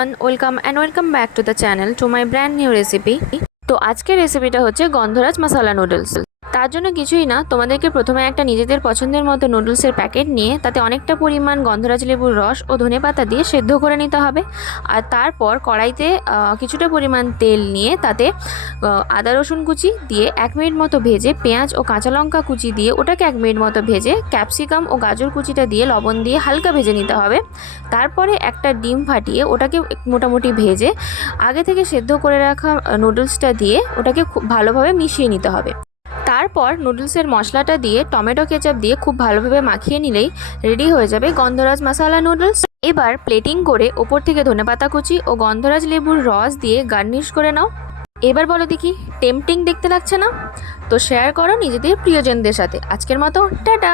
everyone, welcome and welcome back to the channel to my brand new recipe. তো আজকের রেসিপিটা হচ্ছে গন্ধরাজ মশলা noodles. তার জন্য কিছুই না, তোমাদেরকে প্রথমে একটা নিজেদের পছন্দের মতো নুডলসের প্যাকেট নিয়ে তাতে অনেকটা পরিমাণ গন্ধরাজ লেবুর রস ও ধনেপাতা দিয়ে সেদ্ধ করে নিতে হবে। আর তারপর কড়াইতে কিছুটা পরিমাণ তেল নিয়ে তাতে আদা রসুন কুচি দিয়ে 1 মিনিট মতো ভেজে, পেঁয়াজ ও কাঁচা লঙ্কা কুচি দিয়ে ওটাকে 1 মিনিট মতো ভেজে, ক্যাপসিকাম ও গাজর কুচিটা দিয়ে লবণ দিয়ে হালকা ভেজে নিতে হবে। তারপরে একটা ডিম ফাটিয়ে ওটাকে মোটামুটি ভেজে আগে থেকে সেদ্ধ করে রাখা নুডলসটা দিয়ে ওটাকে খুব ভালোভাবে মিশিয়ে নিতে হবে। তারপর নুডলসের মশলাটা দিয়ে টমেটো কেচাপ দিয়ে খুব ভালোভাবে মাখিয়ে নিলেই রেডি হয়ে যাবে গন্ধরাজ মশলা নুডলস। এবার প্লেটিং করে ওপর থেকে ধনেপাতা কুচি ও গন্ধরাজ লেবুর রস দিয়ে গার্নিশ করে নাও। এবার বলো দেখি, টেম্পটিং দেখতে লাগছে না? তো শেয়ার করো নিজেদের প্রিয়জনদের সাথে। আজকের মতো টাটা।